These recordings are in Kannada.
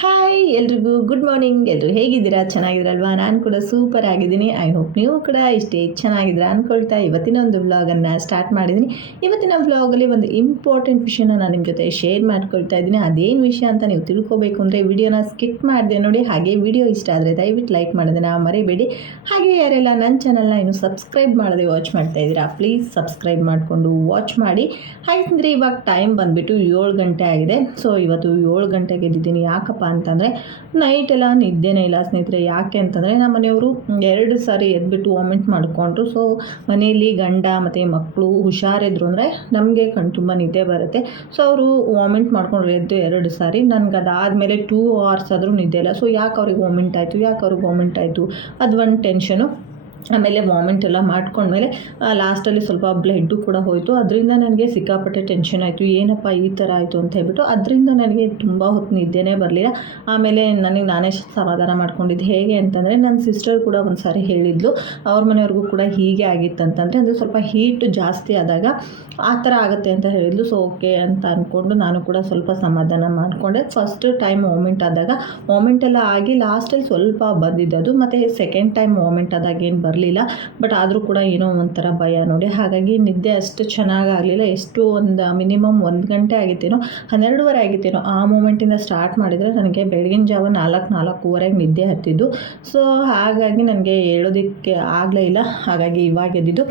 ಹಾಯ್ ಎಲ್ರಿಗೂ ಗುಡ್ ಮಾರ್ನಿಂಗ್ ಎಲ್ಲರೂ ಹೇಗಿದ್ದೀರಾ? ಚೆನ್ನಾಗಿದ್ರಲ್ವಾ ನಾನು ಕೂಡ ಸೂಪರ್ ಆಗಿದ್ದೀನಿ. ಐ ಹೋಪ್ ನೀವು ಕೂಡ ಇಷ್ಟೇ ಚೆನ್ನಾಗಿದ್ರೆ ಅಂದ್ಕೊಳ್ತಾ ಇವತ್ತಿನ ಒಂದು ವ್ಲಾಗನ್ನು ಸ್ಟಾರ್ಟ್ ಮಾಡಿದ್ದೀನಿ. ಇವತ್ತಿನ ವ್ಲಾಗಲ್ಲಿ ಒಂದು ಇಂಪಾರ್ಟೆಂಟ್ ವಿಷಯನ ನಾನು ನಿಮ್ಮ ಜೊತೆ ಶೇರ್ ಮಾಡ್ಕೊಳ್ತಾ ಇದ್ದೀನಿ. ಅದೇನು ವಿಷಯ ಅಂತ ನೀವು ತಿಳ್ಕೊಬೇಕು ಅಂದರೆ ವಿಡಿಯೋನ ಸ್ಕಿಪ್ ಮಾಡಿದೆ ನೋಡಿ. ಹಾಗೆ ವಿಡಿಯೋ ಇಷ್ಟ ಆದರೆ ದಯವಿಟ್ಟು ಲೈಕ್ ಮಾಡೋದನ್ನ ಮರಿಬೇಡಿ. ಹಾಗೆ ಯಾರೆಲ್ಲ ನನ್ನ ಚಾನಲ್ನ ಇನ್ನು ಸಬ್ಸ್ಕ್ರೈಬ್ ಮಾಡದೆ ವಾಚ್ ಮಾಡ್ತಾ ಇದ್ದೀರಾ ಪ್ಲೀಸ್ ಸಬ್ಸ್ಕ್ರೈಬ್ ಮಾಡಿಕೊಂಡು ವಾಚ್ ಮಾಡಿ. ಹಾಗೆಂದರೆ ಇವಾಗ ಟೈಮ್ ಬಂದುಬಿಟ್ಟು ಏಳು ಗಂಟೆ ಆಗಿದೆ. ಸೊ ಇವತ್ತು ಏಳು ಗಂಟೆಗೆ ಎದ್ದಿದ್ದೀನಿ. ಯಾಕಪ್ಪ ಅಂತಂದರೆ ನೈಟ್ ಎಲ್ಲ, ನಿದ್ದೆನೇ ಇಲ್ಲ ಸ್ನೇಹಿತರೆ. ಯಾಕೆ ಅಂತಂದರೆ ನಮ್ಮ ಮನೆಯವರು ಎರಡು ಸಾರಿ ಎದ್ಬಿಟ್ಟು ವಾಮಿಟ್ ಮಾಡಿಕೊಂಡ್ರು. ಸೊ ಮನೆಯಲ್ಲಿ ಗಂಡ ಮತ್ತು ಮಕ್ಕಳು ಹುಷಾರಿದ್ರು ಅಂದರೆ ನಮಗೆ ಕಣ್ ತುಂಬ ನಿದ್ದೆ ಬರುತ್ತೆ. ಸೊ ಅವರು ವಾಮಿಟ್ ಮಾಡ್ಕೊಂಡ್ರು ಎದ್ದು ಎರಡು ಸಾರಿ. ನನಗೆ ಅದಾದಮೇಲೆ ಟೂ ಅವರ್ಸ್ ಆದರೂ ನಿದ್ದೆ ಇಲ್ಲ. ಸೊ ಯಾಕೆ ಅವ್ರಿಗೆ ವಾಮಿಂಟ್ ಆಯಿತು? ಯಾಕೆ ಅವ್ರಿಗೆ ವಾಮಿಂಟ್ ಆಯಿತು? ಅದು ಒಂದು ಟೆನ್ಷನು ಆಮೇಲೆ ವಾಮಿಂಟ್ ಎಲ್ಲ ಮಾಡ್ಕೊಂಡ್ಮೇಲೆ ಲಾಸ್ಟಲ್ಲಿ ಸ್ವಲ್ಪ ಬ್ಲಡ್ಡು ಕೂಡ ಹೋಯಿತು. ಅದರಿಂದ ನನಗೆ ಸಿಕ್ಕಾಪಟ್ಟೆ ಟೆನ್ಷನ್ ಆಯಿತು. ಏನಪ್ಪ ಈ ಥರ ಆಯಿತು ಅಂತ ಹೇಳ್ಬಿಟ್ಟು ಅದರಿಂದ ನನಗೆ ತುಂಬ ಹೊತ್ತು ನಿದ್ದೆನೇ ಬರಲಿಲ್ಲ. ಆಮೇಲೆ ನನಗೆ ನಾನೇ ಸಮಾಧಾನ ಮಾಡ್ಕೊಂಡಿದ್ದು ಹೇಗೆ ಅಂತಂದರೆ ನನ್ನ ಸಿಸ್ಟರ್ ಕೂಡ ಒಂದು ಸಾರಿ ಹೇಳಿದ್ಲು. ಅವ್ರ ಮನೆಯವ್ರಿಗೂ ಕೂಡ ಹೀಗೆ ಆಗಿತ್ತು ಅಂತಂದರೆ ಅಂದರೆ ಸ್ವಲ್ಪ ಹೀಟ್ ಜಾಸ್ತಿ ಆದಾಗ ಆ ಥರ ಆಗುತ್ತೆ ಅಂತ ಹೇಳಿದ್ಲು. ಸೊ ಓಕೆ ಅಂತ ಅಂದ್ಕೊಂಡು ನಾನು ಕೂಡ ಸ್ವಲ್ಪ ಸಮಾಧಾನ ಮಾಡಿಕೊಂಡೆ. ಫಸ್ಟ್ ಟೈಮ್ ವಾಮಿಂಟ್ ಆದಾಗ ವಾಮಿಂಟ್ ಎಲ್ಲ ಆಗಿ ಲಾಸ್ಟಲ್ಲಿ ಸ್ವಲ್ಪ ಬಂದಿದ್ದದು ಮತ್ತು ಸೆಕೆಂಡ್ ಟೈಮ್ ವಾಮಿಂಟ್ ಆದಾಗ ಏನು ಬರಲಿಲ್ಲ. ಬಟ್ ಆದರೂ ಕೂಡ ಏನೋ ಒಂಥರ ಭಯ ನೋಡಿ. ಹಾಗಾಗಿ ನಿದ್ದೆ ಅಷ್ಟು ಚೆನ್ನಾಗಾಗಲಿಲ್ಲ ಎಷ್ಟು ಒಂದು ಮಿನಿಮಮ್ ಒಂದು ಗಂಟೆ ಆಗಿತ್ತೇನೋ, ಹನ್ನೆರಡುವರೆ ಆಗಿತ್ತೇನೋ, ಆ ಮೂಮೆಂಟಿಂದ ಸ್ಟಾರ್ಟ್ ಮಾಡಿದರೆ ನನಗೆ ಬೆಳಗಿನ ಜಾವ ನಾಲ್ಕು, ನಾಲ್ಕೂವರೆಗೆ ನಿದ್ದೆ ಹತ್ತಿದ್ದು. ಸೊ ಹಾಗಾಗಿ ನನಗೆ ಹೇಳೋದಕ್ಕೆ ಆಗಲೇ ಇಲ್ಲ. ಹಾಗಾಗಿ ಇವಾಗ ಎದ್ದಿದ್ದು.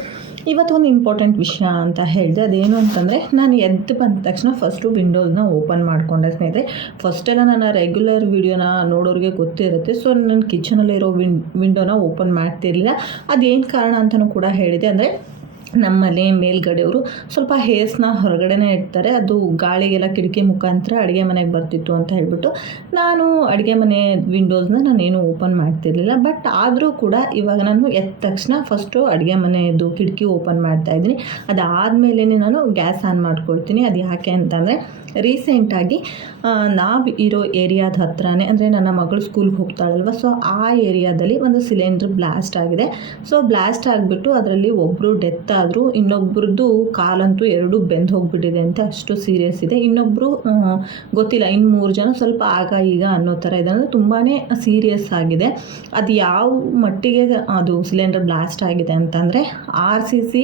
ಇವತ್ತು ಒಂದು ಇಂಪಾರ್ಟೆಂಟ್ ವಿಷಯ ಅಂತ ಹೇಳಿದೆ ಅದೇನು ಅಂತಂದರೆ, ನಾನು ಎದ್ದು ಬಂದ ತಕ್ಷಣ ಫಸ್ಟು ವಿಂಡೋಸ್ನ ಓಪನ್ ಮಾಡಿಕೊಂಡೆ ಸ್ನೇಹಿತರೆ. ಫಸ್ಟೆಲ್ಲ ನನ್ನ ರೆಗ್ಯುಲರ್ ವೀಡಿಯೋನ ನೋಡೋರಿಗೆ ಗೊತ್ತಿರುತ್ತೆ. ಸೊ ನನ್ನ ಕಿಚನಲ್ಲಿರೋ ವಿಂಡ್ ವಿಂಡೋನ ಓಪನ್ ಮಾಡ್ತಿರಲಿಲ್ಲ. ಅದೇನು ಕಾರಣ ಅಂತಲೂ ಕೂಡ ಹೇಳಿದೆ. ಅಂದರೆ ನಮ್ಮನೆ ಮೇಲ್ಗಡೆಯವರು ಸ್ವಲ್ಪ ಹೇರ್ಸ್ನ ಹೊರಗಡೆನೇ ಇಡ್ತಾರೆ. ಅದು ಗಾಳಿಗೆಲ್ಲ ಕಿಟಕಿ ಮುಖಾಂತರ ಅಡುಗೆ ಮನೆಗೆ ಬರ್ತಿತ್ತು ಅಂತ ಹೇಳ್ಬಿಟ್ಟು ನಾನು ಅಡುಗೆ ಮನೆ ವಿಂಡೋಸ್ನ ನಾನೇನು ಓಪನ್ ಮಾಡ್ತಿರ್ಲಿಲ್ಲ. ಬಟ್ ಆದರೂ ಕೂಡ ಇವಾಗ ನಾನು ಎದ್ದ ತಕ್ಷಣ ಫಸ್ಟು ಅಡುಗೆ ಮನೆಯದು ಕಿಟಕಿ ಓಪನ್ ಮಾಡ್ತಾ ಇದ್ದೀನಿ. ಅದಾದಮೇಲೆ ನಾನು ಗ್ಯಾಸ್ ಆನ್ ಮಾಡ್ಕೊಳ್ತೀನಿ. ಅದು ಯಾಕೆ ಅಂತಂದರೆ ರೀಸೆಂಟಾಗಿ ನಾವು ಇರೋ ಏರಿಯಾದ ಹತ್ರನೇ ಅಂದರೆ ನನ್ನ ಮಗಳು ಸ್ಕೂಲ್ಗೆ ಹೋಗ್ತಾಳಲ್ವ? ಸೊ ಆ ಏರಿಯಾದಲ್ಲಿ ಒಂದು ಸಿಲಿಂಡ್ರ್ ಬ್ಲಾಸ್ಟ್ ಆಗಿದೆ. ಸೊ ಬ್ಲಾಸ್ಟ್ ಆಗಿಬಿಟ್ಟು ಅದರಲ್ಲಿ ಒಬ್ಬರು ಡೆತ್ ಆದರೂ ಇನ್ನೊಬ್ರದ್ದು ಕಾಲಂತೂ ಎರಡು ಬೆಂದು ಹೋಗಿಬಿಟ್ಟಿದೆ ಅಂತ ಅಷ್ಟು ಸೀರಿಯಸ್ ಇದೆ. ಇನ್ನೊಬ್ಬರು ಗೊತ್ತಿಲ್ಲ ಇನ್ನು ಮೂರು ಜನ ಸ್ವಲ್ಪ ಆಗ ಈಗ ಅನ್ನೋ ಥರ ಇದೆ. ಅಂದರೆ ತುಂಬಾ ಸೀರಿಯಸ್ ಆಗಿದೆ. ಅದು ಯಾವ ಮಟ್ಟಿಗೆ ಅದು ಸಿಲಿಂಡರ್ ಬ್ಲಾಸ್ಟ್ ಆಗಿದೆ ಅಂತಂದರೆ ಆರ್ ಸಿ ಸಿ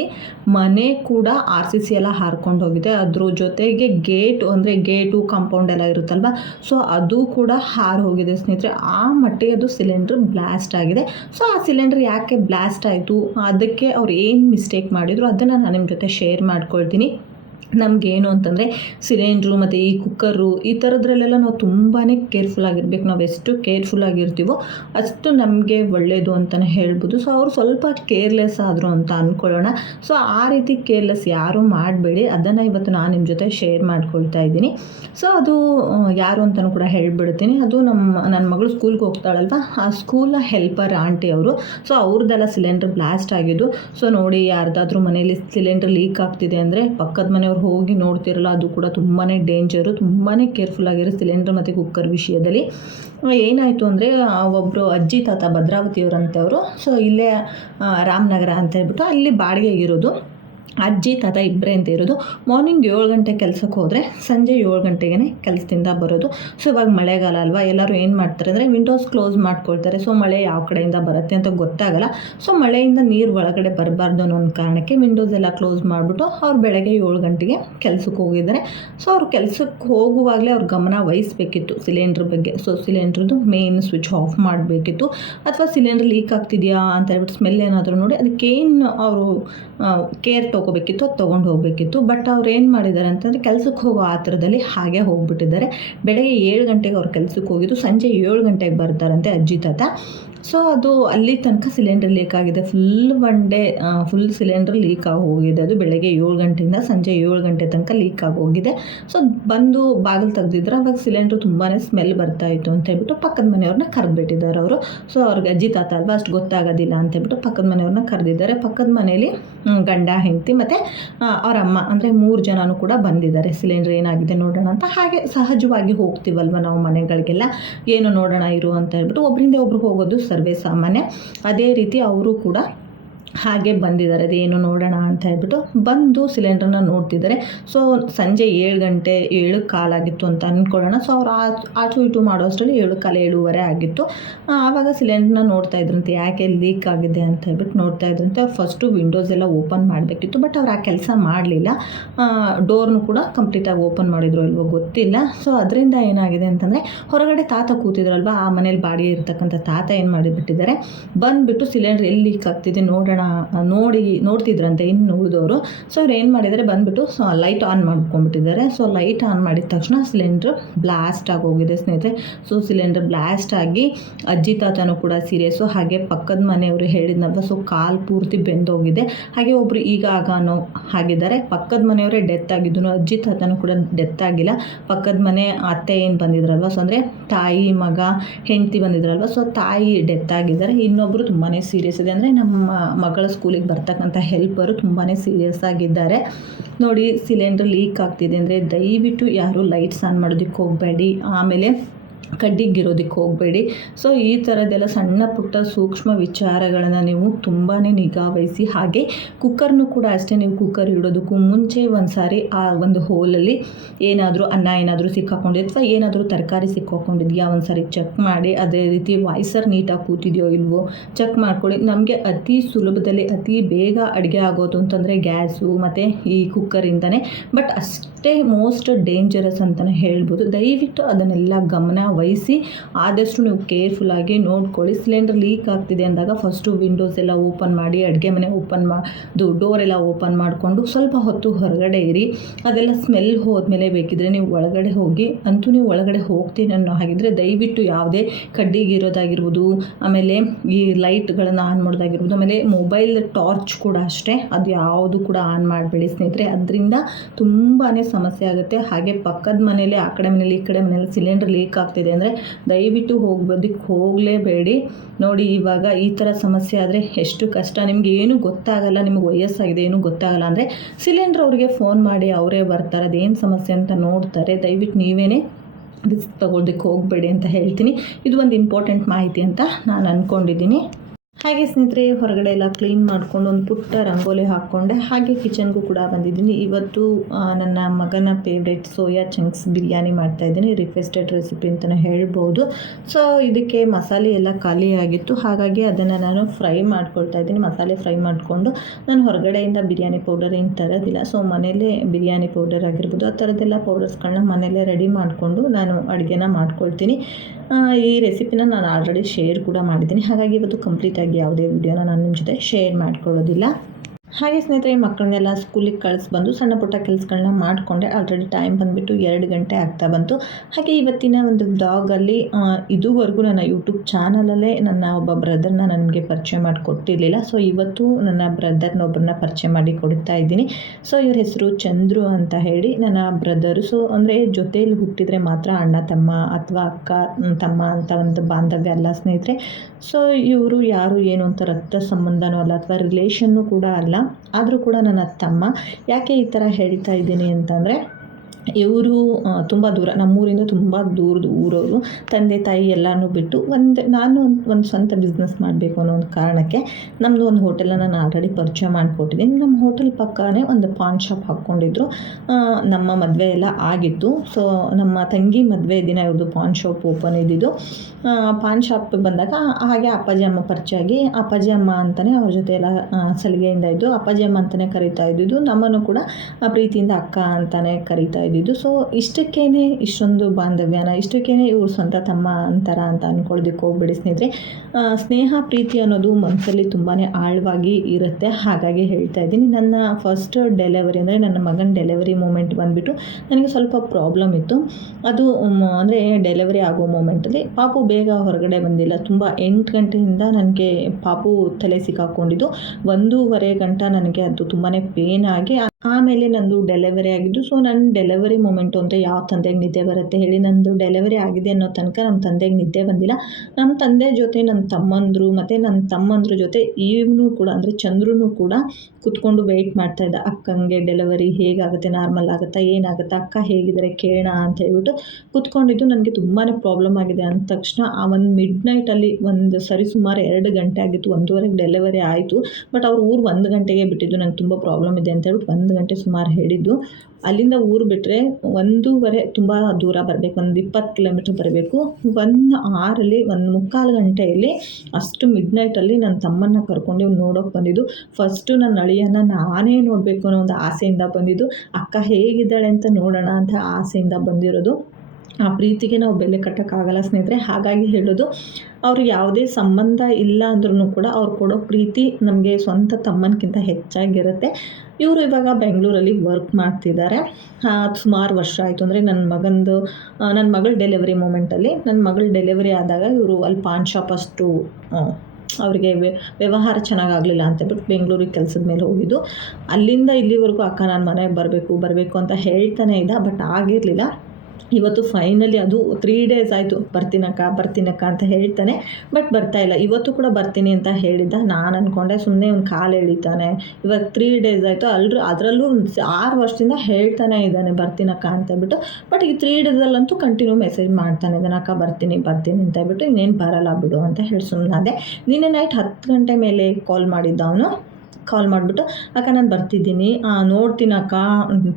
ಮನೆ ಕೂಡ ಆರ್ ಸಿ ಸಿ ಎಲ್ಲ ಹಾರ್ಕೊಂಡು ಹೋಗಿದೆ. ಅದ್ರ ಜೊತೆಗೆ ಗೇಟ್ ಅಂದರೆ ಗೇಟು ಕಾಂಪೌಂಡ್ ಎಲ್ಲ ಇರುತ್ತಲ್ವ? ಸೊ ಅದು ಕೂಡ ಹಾರು ಹೋಗಿದೆ ಸ್ನೇಹಿತರೆ. ಆ ಮಟ್ಟಿಗೆ ಅದು ಸಿಲಿಂಡ್ರ್ ಬ್ಲಾಸ್ಟ್ ಆಗಿದೆ. ಸೊ ಆ ಸಿಲಿಂಡರ್ ಯಾಕೆ ಬ್ಲಾಸ್ಟ್ ಆಯಿತು? ಅದಕ್ಕೆ ಅವ್ರು ಏನು ಮಿಸ್ಟೇಕ್ ಮಾಡಿದ್ರು? ಅದನ್ನು ನಾನು ನಿಮ್ಮ ಜೊತೆ ಶೇರ್ ಮಾಡ್ಕೊಳ್ತೀನಿ. ನಮಗೇನು ಅಂತಂದರೆ ಸಿಲಿಂಡ್ರು ಮತ್ತು ಈ ಕುಕ್ಕರು ಈ ಥರದ್ರಲ್ಲೆಲ್ಲ ನಾವು ತುಂಬಾ ಕೇರ್ಫುಲ್ ಆಗಿರ್ಬೇಕು. ನಾವು ಎಷ್ಟು ಕೇರ್ಫುಲ್ ಆಗಿರ್ತೀವೋ ಅಷ್ಟು ನಮಗೆ ಒಳ್ಳೆಯದು ಅಂತಲೇ ಹೇಳ್ಬೋದು. ಸೊ ಅವರು ಸ್ವಲ್ಪ ಕೇರ್ಲೆಸ್ ಆದರು ಅಂತ ಅಂದ್ಕೊಳ್ಳೋಣ ಸೊ ಆ ರೀತಿ ಕೇರ್ಲೆಸ್ ಯಾರೂ ಮಾಡಬೇಡಿ. ಅದನ್ನು ಇವತ್ತು ನಾನು ನಿಮ್ಮ ಜೊತೆ ಶೇರ್ ಮಾಡ್ಕೊಳ್ತಾ ಇದ್ದೀನಿ. ಸೊ ಅದು ಯಾರು ಅಂತಲೂ ಕೂಡ ಹೇಳ್ಬಿಡ್ತೀನಿ. ಅದು ನಮ್ಮ ನನ್ನ ಮಗಳು ಸ್ಕೂಲ್ಗೆ ಹೋಗ್ತಾಳಲ್ವ? ಆ ಸ್ಕೂಲ ಹೆಲ್ಪರ್ ಆಂಟಿ ಅವರು. ಸೊ ಅವ್ರದ್ದೆಲ್ಲ ಸಿಲಿಂಡರ್ ಬ್ಲಾಸ್ಟ್ ಆಗಿದ್ದು. ಸೊ ನೋಡಿ ಯಾರ್ದಾದ್ರೂ ಮನೇಲಿ ಸಿಲಿಂಡರ್ ಲೀಕ್ ಆಗ್ತಿದೆ ಅಂದರೆ ಪಕ್ಕದ ಮನೆಯವ್ರು ಹೋಗಿ ನೋಡ್ತಿರಲ್ಲ, ಅದು ಕೂಡ ತುಂಬಾ ಡೇಂಜರು ತುಂಬಾ ಕೇರ್ಫುಲ್ ಆಗಿರೋ ಸಿಲಿಂಡರ್ ಮತ್ತು ಕುಕ್ಕರ್ ವಿಷಯದಲ್ಲಿ. ಏನಾಯಿತು ಅಂದರೆ ಒಬ್ಬರು ಅಜ್ಜಿ ತಾತ ಭದ್ರಾವತಿಯವರಂತವರು ಸೊ ಇಲ್ಲೇ ರಾಮನಗರ ಅಂತ ಹೇಳ್ಬಿಟ್ಟು ಅಲ್ಲಿ ಬಾಡಿಗೆಗಿರೋದು ಅಜ್ಜಿ, ತಾತ ಇಬ್ಬರೇ ಅಂತ ಇರೋದು. ಮಾರ್ನಿಂಗ್ ಏಳು ಗಂಟೆ ಕೆಲಸಕ್ಕೆ ಹೋದರೆ ಸಂಜೆ ಏಳು ಗಂಟೆಗೆ ಕೆಲಸದಿಂದ ಬರೋದು. ಸೊ ಇವಾಗ ಮಳೆಗಾಲ ಅಲ್ವಾ? ಎಲ್ಲರೂ ಏನು ಮಾಡ್ತಾರೆ ಅಂದರೆ ವಿಂಡೋಸ್ ಕ್ಲೋಸ್ ಮಾಡ್ಕೊಳ್ತಾರೆ. ಸೊ ಮಳೆ ಯಾವ ಕಡೆಯಿಂದ ಬರುತ್ತೆ ಅಂತ ಗೊತ್ತಾಗಲ್ಲ. ಸೊ ಮಳೆಯಿಂದ ನೀರು ಒಳಗಡೆ ಬರಬಾರ್ದು ಅನ್ನೋ ಒಂದು ಕಾರಣಕ್ಕೆ ವಿಂಡೋಸ್ ಎಲ್ಲ ಕ್ಲೋಸ್ ಮಾಡಿಬಿಟ್ಟು ಅವ್ರು ಬೆಳಗ್ಗೆ ಏಳು ಗಂಟೆಗೆ ಕೆಲಸಕ್ಕೆ ಹೋಗಿದ್ದಾರೆ. ಸೊ ಅವ್ರು ಕೆಲಸಕ್ಕೆ ಹೋಗುವಾಗಲೇ ಅವ್ರ ಗಮನ ವಹಿಸ್ಬೇಕಿತ್ತು ಸಿಲಿಂಡ್ರ್ ಬಗ್ಗೆ. ಸೊ ಸಿಲಿಂಡ್ರದ್ದು ಮೇನ್ ಸ್ವಿಚ್ ಆಫ್ ಮಾಡಬೇಕಿತ್ತು. ಅಥವಾ ಸಿಲಿಂಡ್ರ್ ಲೀಕ್ ಆಗ್ತಿದೆಯಾ ಅಂತ ಹೇಳ್ಬಿಟ್ಟು ಸ್ಮೆಲ್ ಏನಾದರೂ ನೋಡಿ, ಅದಕ್ಕೇನು ಅವರು ಕೇರ್ ತೊಗೋಬೇಕಿತ್ತು ಅದು ತೊಗೊಂಡು ಹೋಗಬೇಕಿತ್ತು. ಬಟ್ ಅವ್ರು ಏನು ಮಾಡಿದ್ದಾರೆ ಅಂತಂದರೆ ಕೆಲಸಕ್ಕೆ ಹೋಗೋ ಆತರದಲ್ಲಿ ಹಾಗೆ ಹೋಗಿಬಿಟ್ಟಿದ್ದಾರೆ. ಬೆಳಗ್ಗೆ ಏಳು ಗಂಟೆಗೆ ಅವ್ರು ಕೆಲಸಕ್ಕೆ ಹೋಗಿದ್ದು, ಸಂಜೆ ಏಳು ಗಂಟೆಗೆ ಬರ್ತಾರಂತೆ ಅಜ್ಜಿ ತಾತ. ಸೊ ಅದು ಅಲ್ಲಿ ತನಕ ಸಿಲಿಂಡರ್ ಲೀಕ್ ಆಗಿದೆ. Full one day full cylinder leak ಆಗಿ ಹೋಗಿದೆ. ಅದು ಬೆಳಗ್ಗೆ ಏಳು ಗಂಟೆಯಿಂದ ಸಂಜೆ ಏಳು ಗಂಟೆ ತನಕ ಲೀಕ್ ಆಗಿ ಹೋಗಿದೆ. ಸೊ ಬಂದು ಬಾಗಿಲು ತೆಗೆದಿದ್ರೆ. ಅವಾಗ ಸಿಲಿಂಡರ್ ತುಂಬಾ ಸ್ಮೆಲ್ ಬರ್ತಾ ಇತ್ತು ಅಂತ ಹೇಳ್ಬಿಟ್ಟು ಪಕ್ಕದ ಮನೆಯವ್ರನ್ನ ಕರೆದ್ಬಿಟ್ಟಿದ್ದಾರೆ ಅವರು. ಸೊ ಅವ್ರಿಗೆ ಅಜ್ಜಿ, ತಾತ ಅಲ್ವಾ, ಅಷ್ಟು ಗೊತ್ತಾಗೋದಿಲ್ಲ ಅಂತ ಹೇಳ್ಬಿಟ್ಟು ಪಕ್ಕದ ಮನೆಯವ್ರನ್ನ ಕರೆದಿದ್ದಾರೆ. ಪಕ್ಕದ ಮನೆಯಲ್ಲಿ ಗಂಡ, ಹೆಂಡತಿ ಮತ್ತು ಅವ್ರ ಅಮ್ಮ. ಅಂದರೆ ಮೂರು ಜನನೂ ಕೂಡ ಬಂದಿದ್ದಾರೆ. ಸಿಲಿಂಡರ್ ಏನಾಗಿದೆ ನೋಡೋಣ ಅಂತ. ಹಾಗೆ ಸಹಜವಾಗಿ ಹೋಗ್ತೀವಲ್ವ ನಾವು ಮನೆಗಳಿಗೆಲ್ಲ? ಏನು ನೋಡೋಣ, ಇರು ಅಂತ ಹೇಳ್ಬಿಟ್ಟು ಒಬ್ಬರಿಂದ ಒಬ್ರು ಹೋಗೋದು ಸರ್ವೇ ಸಾಮಾನ್ಯ. ಅದೇ ರೀತಿ ಅವರು ಕೂಡ ಹಾಗೆ ಬಂದಿದ್ದಾರೆ. ಅದೇನು ನೋಡೋಣ ಅಂತ ಹೇಳ್ಬಿಟ್ಟು ಬಂದು ಸಿಲಿಂಡ್ರನ್ನ ನೋಡ್ತಿದ್ದಾರೆ. ಸೊ, ಸಂಜೆ ಏಳು ಗಂಟೆ ಏಳು ಕಾಲಾಗಿತ್ತು ಅಂತ ಅಂದ್ಕೊಳ್ಳೋಣ ಸೊ, ಅವ್ರು ಆಚು ಇಟು ಮಾಡೋ ಅಷ್ಟರಲ್ಲಿ ಏಳು ಕಾಲ ಏಳುವರೆ ಆಗಿತ್ತು. ಆವಾಗ ಸಿಲಿಂಡರ್ನ ನೋಡ್ತಾ ಇದ್ರಂತೆ, ಯಾಕೆ ಲೀಕ್ ಆಗಿದೆ ಅಂತ ಹೇಳ್ಬಿಟ್ಟು ನೋಡ್ತಾ ಇದ್ರಂತೆ. ಫಸ್ಟು ವಿಂಡೋಸ್ ಎಲ್ಲ ಓಪನ್ ಮಾಡಬೇಕಿತ್ತು ಬಟ್ ಅವ್ರು ಆ ಕೆಲಸ ಮಾಡಲಿಲ್ಲ. ಡೋರ್ನು ಕೂಡ ಕಂಪ್ಲೀಟಾಗಿ ಓಪನ್ ಮಾಡಿದ್ರು ಇಲ್ವೋ ಗೊತ್ತಿಲ್ಲ. ಸೊ, ಅದರಿಂದ ಏನಾಗಿದೆ ಅಂತಂದರೆ, ಹೊರಗಡೆ ತಾತ ಕೂತಿದ್ರಲ್ವ, ಆ ಮನೇಲಿ ಬಾಡಿಗೆ ಇರ್ತಕ್ಕಂಥ ತಾತ ಏನು ಮಾಡಿಬಿಟ್ಟಿದ್ದಾರೆ? ಬಂದುಬಿಟ್ಟು ಸಿಲಿಂಡ್ರ್ ಎಲ್ಲಿ ಲೀಕ್ ಆಗ್ತಿದೆ ನೋಡೋಣ ನೋಡಿ, ನೋಡ್ತಿದ್ರಂತೆ ಇನ್ನು ಉಳಿದವರು. ಸೊ ಅವ್ರು ಏನು ಮಾಡಿದರೆ ಬಂದುಬಿಟ್ಟು ಲೈಟ್ ಆನ್ ಮಾಡ್ಕೊಂಡ್ಬಿಟ್ಟಿದ್ದಾರೆ. ಸೊ ಲೈಟ್ ಆನ್ ಮಾಡಿದ ತಕ್ಷಣ ಸಿಲಿಂಡ್ರ್ ಬ್ಲಾಸ್ಟ್ ಹೋಗಿದೆ ಸ್ನೇಹಿತರೆ. ಸೊ ಸಿಲಿಂಡರ್ ಬ್ಲಾಸ್ಟ್ ಆಗಿ ಅಜ್ಜಿ ತಾತನೂ ಕೂಡ ಸೀರಿಯಸ್ಸು ಹಾಗೆ ಪಕ್ಕದ ಮನೆಯವರು ಹೇಳಿದ್ನಲ್ವ ಸೊ ಕಾಲು ಪೂರ್ತಿ ಬೆಂದೋಗಿದೆ. ಹಾಗೆ ಒಬ್ಬರು ಈಗ ಆಗ ಅನ್ನೋ ಹಾಗಿದ್ದಾರೆ. ಪಕ್ಕದ ಮನೆಯವರೇ ಡೆತ್ ಆಗಿದ್ದು ಅಜ್ಜಿ ತಾತನೂ ಕೂಡ ಡೆತ್ ಆಗಿಲ್ಲ. ಪಕ್ಕದ ಮನೆ ಅತ್ತೆ ಏನು ಬಂದಿದ್ರಲ್ವ ಸೊ ಅಂದರೆ ತಾಯಿ, ಮಗ, ಹೆಂಡತಿ ಬಂದಿದ್ರಲ್ವ ಸೊ ತಾಯಿ ಡೆತ್ ಆಗಿದ್ದಾರೆ. ಇನ್ನೊಬ್ಬರು ತುಂಬಾ ಸೀರಿಯಸ್ ಇದೆ. ಅಂದರೆ ನಮ್ಮ ಮಗಳ ಸ್ಕೂಲಿಗೆ ಬರ್ತಕ್ಕಂಥ ಹೆಲ್ಪರು ತುಂಬಾ ಸೀರಿಯಸ್ ಆಗಿದ್ದಾರೆ. ನೋಡಿ, ಸಿಲಿಂಡ್ರ್ ಲೀಕ್ ಆಗ್ತಿದೆ ಅಂದರೆ ದಯವಿಟ್ಟು ಯಾರು ಲೈಟ್ಸ್ ಆನ್ ಮಾಡೋದಕ್ಕೆ ಹೋಗಬೇಡಿ. ಆಮೇಲೆ ಕಡ್ಡಿಗಿರೋದಕ್ಕೆ ಹೋಗಬೇಡಿ. ಸೊ ಈ ಥರದ್ದೆಲ್ಲ ಸಣ್ಣ ಪುಟ್ಟ ಸೂಕ್ಷ್ಮ ವಿಚಾರಗಳನ್ನು ನೀವು ತುಂಬಾ ನಿಗಾ ವಹಿಸಿ. ಹಾಗೆ ಕುಕ್ಕರ್ನು ಕೂಡ ಅಷ್ಟೇ ನೀವು ಕುಕ್ಕರ್ ಇಡೋದಕ್ಕೂ ಮುಂಚೆ ಒಂದು ಸಾರಿ ಆ ಒಂದು ಹೋಲಲ್ಲಿ ಏನಾದರೂ ಅನ್ನ ಏನಾದರೂ ಸಿಕ್ಕಾಕೊಂಡಿದೆ ಅಥವಾ ಏನಾದರೂ ತರಕಾರಿ ಸಿಕ್ಕಾಕೊಂಡಿದ್ಯಾ ಒಂದು ಸಾರಿ ಚೆಕ್ ಮಾಡಿ. ಅದೇ ರೀತಿ ವಾಯ್ಸರ್ ನೀಟಾಗಿ ಕೂತಿದೆಯೋ ಇಲ್ವೋ ಚೆಕ್ ಮಾಡ್ಕೊಳ್ಳಿ. ನಮಗೆ ಅತಿ ಸುಲಭದಲ್ಲಿ ಅತಿ ಬೇಗ ಅಡುಗೆ ಆಗೋದು ಅಂತಂದರೆ ಗ್ಯಾಸು ಮತ್ತು ಈ ಕುಕ್ಕರಿಂದನೇ ಬಟ್ ಅಷ್ಟೇ ಮೋಸ್ಟ್ ಡೇಂಜರಸ್ ಅಂತಲೇ ಹೇಳ್ಬೋದು. ದಯವಿಟ್ಟು ಅದನ್ನೆಲ್ಲ ಗಮನ ವಹಿಸಿ, ಆದಷ್ಟು ನೀವು ಕೇರ್ಫುಲ್ಲಾಗಿ ನೋಡ್ಕೊಳ್ಳಿ. ಸಿಲಿಂಡರ್ ಲೀಕ್ ಆಗ್ತಿದೆ ಅಂದಾಗ ಫಸ್ಟು ವಿಂಡೋಸ್ ಎಲ್ಲ ಓಪನ್ ಮಾಡಿ, ಅಡುಗೆ ಮನೆ ಓಪನ್ ಮಾಡು ಡೋರ್ ಎಲ್ಲ ಓಪನ್ ಮಾಡಿಕೊಂಡು ಸ್ವಲ್ಪ ಹೊತ್ತು ಹೊರಗಡೆ ಇರಿ. ಅದೆಲ್ಲ ಸ್ಮೆಲ್ ಹೋದ್ಮೇಲೆ ಬೇಕಿದ್ರೆ ನೀವು ಒಳಗಡೆ ಹೋಗಿ, ಅಂತೂ ನೀವು ಒಳಗಡೆ ಹೋಗ್ತೀನಿ ಅನ್ನೋ ಹಾಗಿದ್ರೆ ದಯವಿಟ್ಟು ಯಾವುದೇ ಕಡ್ಡಿಗೆ ಇರೋದಾಗಿರ್ಬೋದು, ಆಮೇಲೆ ಈ ಲೈಟ್ಗಳನ್ನು ಆನ್ ಮಾಡೋದಾಗಿರ್ಬೋದು, ಆಮೇಲೆ ಮೊಬೈಲ್ ಟಾರ್ಚ್ ಕೂಡ ಅಷ್ಟೇ. ಅದು ಯಾವುದು ಕೂಡ ಆನ್ ಮಾಡಬೇಡಿ ಸ್ನೇಹಿತರೆ. ಅದರಿಂದ ತುಂಬಾ ಸಮಸ್ಯೆ ಆಗುತ್ತೆ. ಹಾಗೆ ಪಕ್ಕದ ಮನೇಲಿ ಆ ಕಡೆ ಮನೇಲಿ ಈ ಕಡೆ ಮನೇಲಿ ಸಿಲಿಂಡರ್ ಲೀಕ್ ಆಗ್ತಿದೆ ಅಂದರೆ ದಯವಿಟ್ಟು ಹೋಗೋದಕ್ಕೆ ಹೋಗಲೇಬೇಡಿ. ನೋಡಿ, ಇವಾಗ ಈ ಥರ ಸಮಸ್ಯೆ ಆದರೆ ಎಷ್ಟು ಕಷ್ಟ. ನಿಮ್ಗೆ ಏನು ಗೊತ್ತಾಗಲ್ಲ, ನಿಮಗೆ ವಯಸ್ಸಾಗಿದೆ, ಏನು ಗೊತ್ತಾಗಲ್ಲ ಅಂದರೆ ಸಿಲಿಂಡ್ರ್ ಅವ್ರಿಗೆ ಫೋನ್ ಮಾಡಿ, ಅವರೇ ಬರ್ತಾರೆ. ಅದೇನು ಸಮಸ್ಯೆ ಅಂತ ನೋಡ್ತಾರೆ. ದಯವಿಟ್ಟು ನೀವೇ ರಿಸ್ಕ್ ತಗೊಳ್ಳೋದಕ್ಕೆ ಹೋಗಬೇಡಿ ಅಂತ ಹೇಳ್ತೀನಿ. ಇದು ಒಂದು ಇಂಪಾರ್ಟೆಂಟ್ ಮಾಹಿತಿ ಅಂತ ನಾನು ಅಂದ್ಕೊಂಡಿದ್ದೀನಿ ಹಾಗೆ ಸ್ನೇಹಿತರೆ, ಹೊರಗಡೆ ಎಲ್ಲ ಕ್ಲೀನ್ ಮಾಡಿಕೊಂಡು ಒಂದು ಪುಟ್ಟ ರಂಗೋಲಿ ಹಾಕ್ಕೊಂಡೆ. ಹಾಗೆ ಕಿಚನ್ಗೂ ಕೂಡ ಬಂದಿದ್ದೀನಿ. ಇವತ್ತು ನನ್ನ ಮಗನ ಫೇವ್ರೆಟ್ ಸೋಯಾ ಚಂಕ್ಸ್ ಬಿರಿಯಾನಿ ಮಾಡ್ತಾ ಇದ್ದೀನಿ. ರಿಕ್ವೆಸ್ಟೆಡ್ ರೆಸಿಪಿ ಅಂತಲೇ ಹೇಳ್ಬೋದು. ಸೊ ಇದಕ್ಕೆ ಮಸಾಲೆ ಎಲ್ಲ ಖಾಲಿಯಾಗಿತ್ತು ಹಾಗಾಗಿ ಅದನ್ನು ನಾನು ಫ್ರೈ ಮಾಡ್ಕೊಳ್ತಾ ಇದ್ದೀನಿ. ಮಸಾಲೆ ಫ್ರೈ ಮಾಡಿಕೊಂಡು ನಾನು ಹೊರಗಡೆಯಿಂದ ಬಿರಿಯಾನಿ ಪೌಡರ್ ಏನು ತರೋದಿಲ್ಲ. ಸೊ ಮನೆಯಲ್ಲೇ ಬಿರಿಯಾನಿ ಪೌಡರ್ ಆಗಿರ್ಬೋದು, ಆ ಥರದ್ದೆಲ್ಲ ಪೌಡರ್ಸ್ಗಳನ್ನ ಮನೆಯಲ್ಲೇ ರೆಡಿ ಮಾಡಿಕೊಂಡು ನಾನು ಅಡುಗೆನ ಮಾಡ್ಕೊಳ್ತೀನಿ. ಈ ರೆಸಿಪಿನ ನಾನು ಆಲ್ರೆಡಿ ಶೇರ್ ಕೂಡ ಮಾಡಿದ್ದೀನಿ. ಹಾಗಾಗಿ ಇವತ್ತು ಕಂಪ್ಲೀಟಾಗಿ ಯಾವುದೇ ವಿಡಿಯೋನ ನಾನು ನಿಮ್ಮ ಜೊತೆ ಶೇರ್ ಮಾಡ್ಕೊಳ್ಳೋದಿಲ್ಲ. ಹಾಗೆ ಸ್ನೇಹಿತರೆ, ಮಕ್ಕಳನ್ನೆಲ್ಲ ಸ್ಕೂಲಿಗೆ ಕಳಿಸ್ಬಂದು ಸಣ್ಣ ಪುಟ್ಟ ಕೆಲಸಗಳನ್ನ ಮಾಡಿಕೊಂಡೆ. ಆಲ್ರೆಡಿ ಟೈಮ್ ಬಂದುಬಿಟ್ಟು ಎರಡು ಗಂಟೆ ಆಗ್ತಾ ಬಂತು. ಹಾಗೆ ಇವತ್ತಿನ ಒಂದು ಬ್ಲಾಗಲ್ಲಿ ಇದುವರೆಗೂ ನನ್ನ ಯೂಟ್ಯೂಬ್ ಚಾನಲಲ್ಲೇ ನನ್ನ ಒಬ್ಬ ಬ್ರದರ್ನ ನನಗೆ ಪರಿಚಯ ಮಾಡಿಕೊಟ್ಟಿರಲಿಲ್ಲ. ಸೊ ಇವತ್ತು ನನ್ನ ಬ್ರದರ್ನ ಒಬ್ಬರನ್ನ ಪರಿಚಯ ಮಾಡಿ ಕೊಡ್ತಾ ಇದ್ದೀನಿ. ಸೊ ಇವ್ರ ಹೆಸರು ಚಂದ್ರು ಅಂತ ಹೇಳಿ ನನ್ನ ಬ್ರದರು ಸೊ ಅಂದರೆ ಜೊತೆಯಲ್ಲಿ ಹುಟ್ಟಿದರೆ ಮಾತ್ರ ಅಣ್ಣ, ತಮ್ಮ ಅಥವಾ ಅಕ್ಕ ತಮ್ಮ ಅಂತ ಒಂದು ಬಾಂಧವ್ಯ ಅಲ್ಲ ಸ್ನೇಹಿತರೆ. ಸೊ ಇವರು ಯಾರು, ಏನು ಅಂತ ರಕ್ತ ಸಂಬಂಧನೂ ಅಲ್ಲ ಅಥವಾ ರಿಲೇಷನ್ನು ಕೂಡ ಅಲ್ಲ. ಆದರೂ ಕೂಡ ನನ್ನ ತಮ್ಮ ಯಾಕೆ ಈ ಥರ ಹೇಳ್ತಾ ಇದ್ದೀನಿ ಅಂತಂದರೆ ಇವರು ತುಂಬ ದೂರ, ನಮ್ಮೂರಿಂದ ತುಂಬ ದೂರದ ಊರವರು, ತಂದೆ, ತಾಯಿ ಎಲ್ಲನೂ ಬಿಟ್ಟು ಒಂದು, ನಾನು ಒಂದು ಸ್ವಂತ ಬಿಸ್ನೆಸ್ ಮಾಡಬೇಕು ಅನ್ನೋ ಒಂದು ಕಾರಣಕ್ಕೆ ನಮ್ಮದು ಒಂದು ಹೋಟೆಲನ್ನು ನಾನು ಆಲ್ರೆಡಿ ಪರಿಚಯ ಮಾಡಿಕೊಟ್ಟಿದ್ದೀನಿ. ನಮ್ಮ ಹೋಟೆಲ್ ಪಕ್ಕನೇ ಒಂದು ಪಾನ್ ಶಾಪ್ ಹಾಕ್ಕೊಂಡಿದ್ರು. ನಮ್ಮ ಮದುವೆ ಎಲ್ಲ ಆಗಿತ್ತು. ಸೊ ನಮ್ಮ ತಂಗಿ ಮದುವೆ ದಿನ ಇವ್ರದ್ದು ಪಾನ್ ಶಾಪ್ ಓಪನ್ ಇದ್ದಿದ್ದು. ಪಾನ್ ಶಾಪ್ ಬಂದಾಗ ಹಾಗೆ ಅಪ್ಪಾಜಿ ಅಮ್ಮ ಪರಿಚಯ ಆಗಿ, ಅಪ್ಪಾಜಿ ಅಮ್ಮ ಅಂತಲೇ ಅವ್ರ ಜೊತೆ ಎಲ್ಲ ಸಲಿಗೆಯಿಂದ ಇದ್ದು, ಅಪ್ಪಾಜಿ ಅಮ್ಮ ಅಂತಲೇ ಕರಿತಾ ಇದ್ದಿದ್ದು. ನಮ್ಮನ್ನು ಕೂಡ ಪ್ರೀತಿಯಿಂದ ಅಕ್ಕ ಅಂತಲೇ ಕರಿತಾ ಇದ್ದಿದ್ದು. ಸೊ ಇಷ್ಟಕ್ಕೇ ಇಷ್ಟೊಂದು ಬಾಂಧವ್ಯನ ಇಷ್ಟಕ್ಕೇ ಇವರು ಸ್ವಂತ ತಮ್ಮ ಅಂತಾರ ಅಂತ ಅಂದ್ಕೊಳ್ಳೋದಕ್ಕೆ ಹೋಗ್ಬಿಡಿ ಸ್ನೇಹಿತರೆ. ಸ್ನೇಹ, ಪ್ರೀತಿ ಅನ್ನೋದು ಮನಸ್ಸಲ್ಲಿ ತುಂಬಾ ಆಳವಾಗಿ ಇರುತ್ತೆ. ಹಾಗಾಗಿ ಹೇಳ್ತಾ ಇದ್ದೀನಿ. ನನ್ನ ಫಸ್ಟ್ ಡೆಲಿವರಿ ಅಂದರೆ ನನ್ನ ಮಗನ ಡೆಲಿವರಿ ಮೂಮೆಂಟ್ ಬಂದುಬಿಟ್ಟು ನನಗೆ ಸ್ವಲ್ಪ ಪ್ರಾಬ್ಲಮ್ ಇತ್ತು. ಅದು ಅಂದರೆ ಡೆಲಿವರಿ ಆಗೋ ಮೂಮೆಂಟಲ್ಲಿ ಪಾಪು ಬೇಗ ಹೊರಗಡೆ ಬಂದಿಲ್ಲ. ತುಂಬ ಎಂಟು ಗಂಟೆಯಿಂದ ನನಗೆ ಪಾಪು ತಲೆ ಸಿಕ್ಕಾಕೊಂಡಿದ್ದು. ಒಂದೂವರೆ ಗಂಟೆ ನನಗೆ ಅದು ತುಂಬಾ ಪೇನ್ ಆಗಿ ಆಮೇಲೆ ನಂದು ಡೆಲಿವರಿ ಆಗಿದ್ದು ಸೊ ನನ್ನ ಡೆಲಿವರಿ ಮೂಮೆಂಟು ಅಂತ ಯಾವ ತಂದೆಗೆ ನಿದ್ದೆ ಬರುತ್ತೆ ಹೇಳಿ, ನಂದು ಡೆಲಿವರಿ ಆಗಿದೆ ಅನ್ನೋ ತನಕ ನಮ್ಮ ತಂದೆಗೆ ನಿದ್ದೆ ಬಂದಿಲ್ಲ. ನಮ್ಮ ತಂದೆ ಜೊತೆ ನನ್ನ ತಮ್ಮಂದರು ಮತ್ತು ನನ್ನ ತಮ್ಮಂದ್ರ ಜೊತೆ ಇವನು ಕೂಡ ಅಂದರೆ ಚಂದ್ರೂ ಕೂಡ ಕುತ್ಕೊಂಡು ವೆಯ್ಟ್ ಮಾಡ್ತಾಯಿದ್ದ ಅಕ್ಕಂಗೆ ಡೆಲಿವರಿ ಹೇಗಾಗುತ್ತೆ ನಾರ್ಮಲ್ ಆಗುತ್ತಾ, ಏನಾಗುತ್ತಾ, ಅಕ್ಕ ಹೇಗಿದ್ದಾರೆ, ಕೇಳೋಣ ಅಂತ ಹೇಳ್ಬಿಟ್ಟು ಕುತ್ಕೊಂಡಿದ್ದು. ನನಗೆ ತುಂಬಾ ಪ್ರಾಬ್ಲಮ್ ಆಗಿದೆ. ಅಂದ ತಕ್ಷಣ ಆ ಒಂದು ಮಿಡ್ ನೈಟಲ್ಲಿ ಒಂದು ಸರಿ ಸುಮಾರು ಎರಡು ಗಂಟೆ ಆಗಿತ್ತು, ಒಂದೂವರೆಗೆ ಡೆಲಿವರಿ ಆಯಿತು. ಬಟ್ ಅವ್ರ ಊರು ಒಂದು ಗಂಟೆಗೆ ಬಿಟ್ಟಿದ್ದು, ನಂಗೆ ತುಂಬ ಪ್ರಾಬ್ಲಮ್ ಇದೆ ಅಂತ ಹೇಳ್ಬಿಟ್ಟು ಒಂದು ಗಂಟೆ ಸುಮಾರು ಹೇಳಿದ್ದು, ಅಲ್ಲಿಂದ ಊರು ಬಿಟ್ಟರೆ ಒಂದೂವರೆ ತುಂಬ ದೂರ ಬರಬೇಕು, ಒಂದು ಇಪ್ಪತ್ತು ಕಿಲೋಮೀಟ್ರ್ ಬರಬೇಕು. ಒಂದು ಆರಲ್ಲಿ, ಒಂದು ಮುಕ್ಕಾಲು ಗಂಟೆಯಲ್ಲಿ ಅಷ್ಟು ಮಿಡ್ ನೈಟಲ್ಲಿ ನನ್ನ ತಮ್ಮನ್ನ ಕರ್ಕೊಂಡು ನೋಡೋಕೆ ಬಂದಿದ್ದು. ಫಸ್ಟು ನನ್ನ ಅಳಿಯನ್ನ ನಾನೇ ನೋಡಬೇಕು ಅನ್ನೋ ಒಂದು ಆಸೆಯಿಂದ ಬಂದಿದ್ದು. ಅಕ್ಕ ಹೇಗಿದ್ದಾಳೆ ಅಂತ ನೋಡೋಣ ಅಂತ ಆಸೆಯಿಂದ ಬಂದಿರೋದು. ಆ ಪ್ರೀತಿಗೆ ನಾವು ಬೆಲೆ ಕಟ್ಟೋಕ್ಕಾಗಲ್ಲ ಸ್ನೇಹಿತರೆ. ಹಾಗಾಗಿ ಹೇಳೋದು, ಅವರು ಯಾವುದೇ ಸಂಬಂಧ ಇಲ್ಲ ಅಂದ್ರೂ ಕೂಡ ಅವ್ರು ಕೊಡೋ ಪ್ರೀತಿ ನಮಗೆ ಸ್ವಂತ ತಮ್ಮನಕ್ಕಿಂತ ಹೆಚ್ಚಾಗಿರುತ್ತೆ. ಇವರು ಇವಾಗ ಬೆಂಗಳೂರಲ್ಲಿ ವರ್ಕ್ ಮಾಡ್ತಿದ್ದಾರೆ. ಸುಮಾರು ವರ್ಷ ಆಯಿತು ಅಂದರೆ ನನ್ನ ಮಗಂದು ನನ್ನ ಮಗಳ ಡೆಲಿವರಿ ಮೂಮೆಂಟಲ್ಲಿ ನನ್ನ ಮಗಳ ಡೆಲಿವರಿ ಆದಾಗ ಇವರು ಅಲ್ಲಿ ಪಾನ್ ಶಾಪ್ ಅಷ್ಟು ಅವರಿಗೆ ವ್ಯವಹಾರ ಚೆನ್ನಾಗಾಗಲಿಲ್ಲ ಅಂತೇಳ್ಬಿಟ್ಟು ಬೆಂಗಳೂರಿಗೆ ಕೆಲಸದ ಮೇಲೆ ಹೋಗಿದ್ದು. ಅಲ್ಲಿಂದ ಇಲ್ಲಿವರೆಗೂ ಅಕ್ಕ ನಾನು ಮನೆಗೆ ಬರಬೇಕು ಬರಬೇಕು ಅಂತ ಹೇಳ್ತಾನೆ ಇದ್ದ ಬಟ್ ಆಗಿರಲಿಲ್ಲ. ಇವತ್ತು ಫೈನಲಿ ಅದು ತ್ರೀ ಡೇಸ್ ಆಯಿತು. ಬರ್ತೀನಕ್ಕ ಬರ್ತೀನಕ್ಕ ಅಂತ ಹೇಳ್ತಾನೆ. ಬಟ್ ಬರ್ತಾ ಇಲ್ಲ. ಇವತ್ತು ಕೂಡ ಬರ್ತೀನಿ ಅಂತ ಹೇಳಿದ್ದ. ನಾನು ಅಂದ್ಕೊಂಡೆ ಸುಮ್ಮನೆ ಒಂದು ಕಾಲು ಎಳಿತಾನೆ. ಇವತ್ತು ತ್ರೀ ಡೇಸ್ ಆಯಿತು. ಅಲ್ಲರೂ ಅದರಲ್ಲೂ ಆರು ವರ್ಷದಿಂದ ಹೇಳ್ತಾನೆ ಇದ್ದಾನೆ, ಬರ್ತೀನಕ್ಕ ಅಂತ ಹೇಳ್ಬಿಟ್ಟು. ಬಟ್ ಈ ತ್ರೀ ಡೇಸಲ್ಲಂತೂ ಕಂಟಿನ್ಯೂ ಮೆಸೇಜ್ ಮಾಡ್ತಾನೆ ಇದ್ದಾನೆ ಬರ್ತೀನಿ ಬರ್ತೀನಿ ಅಂತ ಹೇಳ್ಬಿಟ್ಟು ಇನ್ನೇನು ಬರಲ್ಲ ಬಿಡು ಅಂತ ಹೇಳಿ ಸುಮ್ಮನಾದೆ ನಿನ್ನೆ ನೈಟ್ ಹತ್ತು ಗಂಟೆ ಮೇಲೆ ಕಾಲ್ ಮಾಡಿದ್ದ ಅವನು. ಕಾಲ್ ಮಾಡಿಬಿಟ್ಟು, ಅಕ್ಕ, ನಾನು ಬರ್ತಿದ್ದೀನಿ. ನೋಡ್ತೀನಿ ಅಕ್ಕ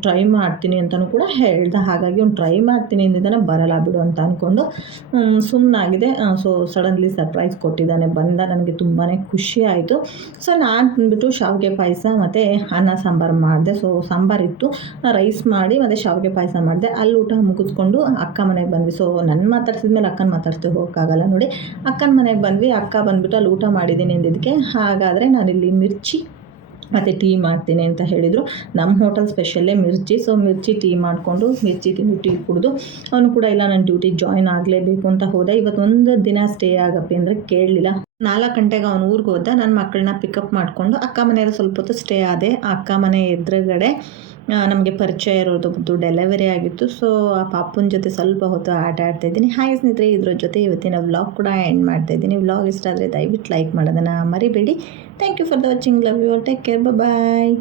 ಟ್ರೈ ಮಾಡ್ತೀನಿ ಅಂತಲೂ ಕೂಡ ಹೇಳ್ದೆ. ಹಾಗಾಗಿ ಅವ್ನು ಟ್ರೈ ಮಾಡ್ತೀನಿ ಅಂದಿದ್ದಾನೆ, ಬರಲ್ಲ ಬಿಡು ಅಂತ ಅಂದ್ಕೊಂಡು ಸುಮ್ಮನಾಗಿದೆ ಸೊ ಸಡನ್ಲಿ ಸರ್ಪ್ರೈಸ್ ಕೊಟ್ಟಿದ್ದಾನೆ, ಬಂದ. ನನಗೆ ತುಂಬಾ ಖುಷಿ ಆಯಿತು. ಸೊ ನಾನು ಬಂದುಬಿಟ್ಟು ಶಾವಿಗೆ ಪಾಯಸ ಮತ್ತು ಅನ್ನ ಸಾಂಬಾರು ಮಾಡಿದೆ. ಸೊ ಸಾಂಬಾರಿತ್ತು ರೈಸ್ ಮಾಡಿ ಮತ್ತು ಶಾವಿಗೆ ಪಾಯಸ ಮಾಡಿದೆ. ಅಲ್ಲಿ ಊಟ ಮುಗಿಸ್ಕೊಂಡು ಅಕ್ಕ ಮನೆಗೆ ಬಂದ್ವಿ. ಸೊ ನನ್ನ ಮಾತಾಡ್ಸಿದ್ಮೇಲೆ ಅಕ್ಕನ ಮಾತಾಡ್ತೀವಿ ಹೋಗೋಕ್ಕಾಗಲ್ಲ ನೋಡಿ. ಅಕ್ಕನ ಮನೆಗೆ ಬಂದ್ವಿ. ಅಕ್ಕ ಬಂದ್ಬಿಟ್ಟು ಅಲ್ಲಿ ಊಟ ಮಾಡಿದ್ದೀನಿ ಅಂದಿದ್ದಕ್ಕೆ. ಹಾಗಾದರೆ ನಾನಿಲ್ಲಿ ಮಿರ್ಚಿ ಮತ್ತು ಟೀ ಮಾಡ್ತೀನಿ ಅಂತ ಹೇಳಿದರು. ನಮ್ಮ ಹೋಟೆಲ್ ಸ್ಪೆಷಲ್ಲೇ ಮಿರ್ಚಿ. ಸೊ ಮಿರ್ಚಿ ಟೀ ಮಾಡಿಕೊಂಡು ಮಿರ್ಚಿ ತಿಂದು ಟೀ ಕುಡಿದು ಅವನು ಕೂಡ ಇಲ್ಲ, ನಾನು ಡ್ಯೂಟಿಗೆ ಜಾಯ್ನ್ ಆಗಲೇಬೇಕು ಅಂತ ಹೋದ. ಇವತ್ತೊಂದು ದಿನ ಸ್ಟೇ ಆಗಪ್ಪ ಅಂದರೆ ಕೇಳಲಿಲ್ಲ. ನಾಲ್ಕು ಗಂಟೆಗೆ ಅವನು ಊರಿಗೆ ಹೋದ ನನ್ನ ಮಕ್ಕಳನ್ನ ಪಿಕಪ್ ಮಾಡಿಕೊಂಡು ಅಕ್ಕ ಮನೆಯಲ್ಲಿ ಸ್ವಲ್ಪ ಹೊತ್ತು ಸ್ಟೇ ಆದೆ. ಅಕ್ಕ ಮನೆ ಎದುರುಗಡೆ ನಮಗೆ ಪರಿಚಯ ಇರೋದು ಡೆಲಿವರಿ ಆಗಿತ್ತು. ಸೊ ಆ ಪಾಪುನ ಜೊತೆ ಸ್ವಲ್ಪ ಹೊತ್ತು ಆಟ ಆಡ್ತಾಯಿದ್ದೀನಿ ಹಾಯ್ ಸ್ನೇಹಿತರೆ, ಇದ್ರ ಜೊತೆ ಇವತ್ತಿನ ವ್ಲಾಗ್ ಕೂಡ ಎಂಡ್ ಮಾಡ್ತಾ ಮಾಡ್ತಾಯಿದ್ದೀನಿ ವ್ಲಾಗ್ ಇಷ್ಟ ಆದರೆ ದಯವಿಟ್ಟು ಲೈಕ್ ಮಾಡೋದನ್ನು ಮರಿಬೇಡಿ. Thank you for the watching love you take care bye